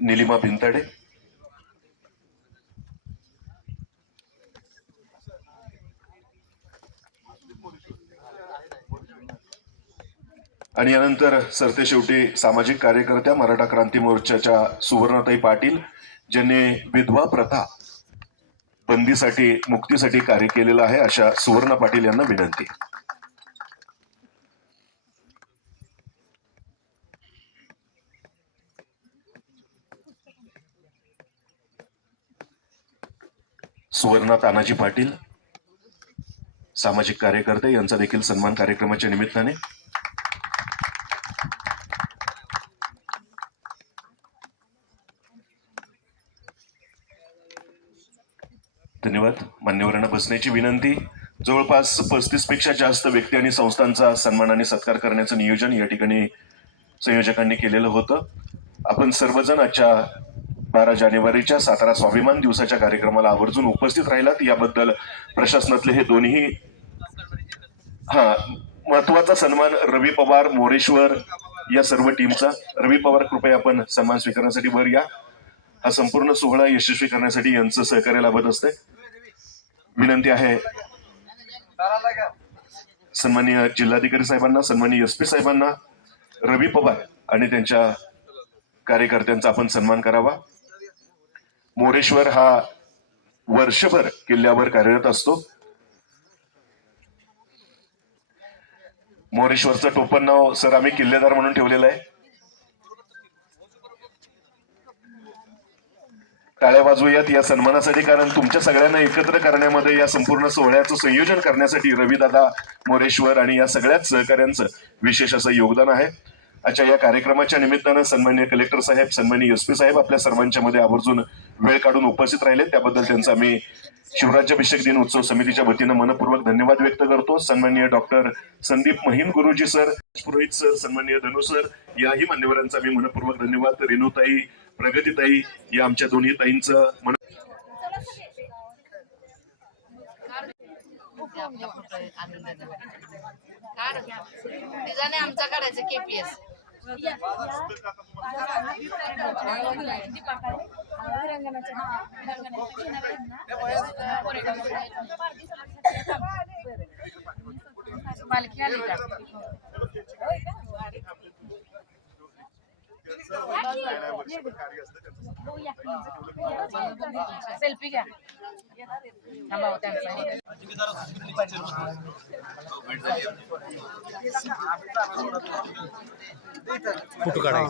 निलिमा भिंताडे, आणि यानंतर सरते शेवटी सामाजिक कार्यकर्त्या मराठा क्रांती मोर्चाच्या सुवर्णाताई पाटील, ज्यांनी विधवा प्रथा बंदीसाठी मुक्तीसाठी कार्य केलेलं आहे, अशा सुवर्ण पाटील यांना विनंती. सुवर्णा तानाजी पाटील सामाजिक कार्यकर्ते, यांचा देखील सन्मान कार्यक्रमाच्या निमित्ताने. धन्यवाद. मान्यवरांना बसण्याची विनंती. जवळपास 35 पेक्षा जास्त व्यक्ती आणि संस्थांचा सन्मान आणि सत्कार करण्याचं नियोजन या ठिकाणी संयोजकांनी केलेलं होतं. आपण सर्वजण आजच्या 12 जानेवारीच्या सातारा स्वाभिमान दिवसाच्या कार्यक्रमाला आवर्जून उपस्थित राहिलात, याबद्दल प्रशासनातले हे दोन्ही महत्वाचा सन्मान रवी पवार, मोरेश्वर या सर्व टीमचा. रवी पवार, कृपया आपण सन्मान स्वीकारण्यासाठी वर या. हा संपूर्ण सोहळा यशस्वी करण्यासाठी यांचं सहकार्य लाभत असते. विनंती आहे सन्माननीय जिल्हाधिकारी साहेबांना, सन्माननीय SP साहेबांना, रवी पवार आणि त्यांच्या कार्यकर्त्यांचा आपण सन्मान करावा. मोरेश्वर हा वर्षभर किल्ल्यावर कार्यरत असतो. मोरेश्वरचं टोपण नाव सर आम्ही किल्लेदार म्हणून ठेवलेलं आहे. टाळ्या वाजवूयात या सन्मानासाठी, कारण तुमच्या सगळ्यांना एकत्र करण्यामध्ये, या संपूर्ण सोहळ्याचं संयोजन करण्यासाठी रविदादा मोरेश्वर आणि या सगळ्याच सहकाऱ्यांचं विशेष असं योगदान आहे. आजच्या या कार्यक्रमाच्या निमित्तानं सन्माननीय कलेक्टर साहेब, सन्माननीय SP साहेब आपल्या सर्वांच्या मध्ये आवर्जून वेळ काढून उपस्थित राहिले, त्याबद्दल त्यांचा मी शिवराज्याभिषेक दिन उत्सव समितीच्या वतीनं मनपूर्वक धन्यवाद व्यक्त करतो. सन्माननीय डॉक्टर संदीप महिन गुरुजी सर, पुरोहित सर, सन्माननीय धनु सर, याही मान्यवरांचा मी मनपूर्वक धन्यवाद. रेणुताई, प्रगतीताई या आमच्या दोन्ही ताईंचं आमचा काढायचं KPS. पालखी आली का? सेल्फी घ्या. फोटो काढायचा.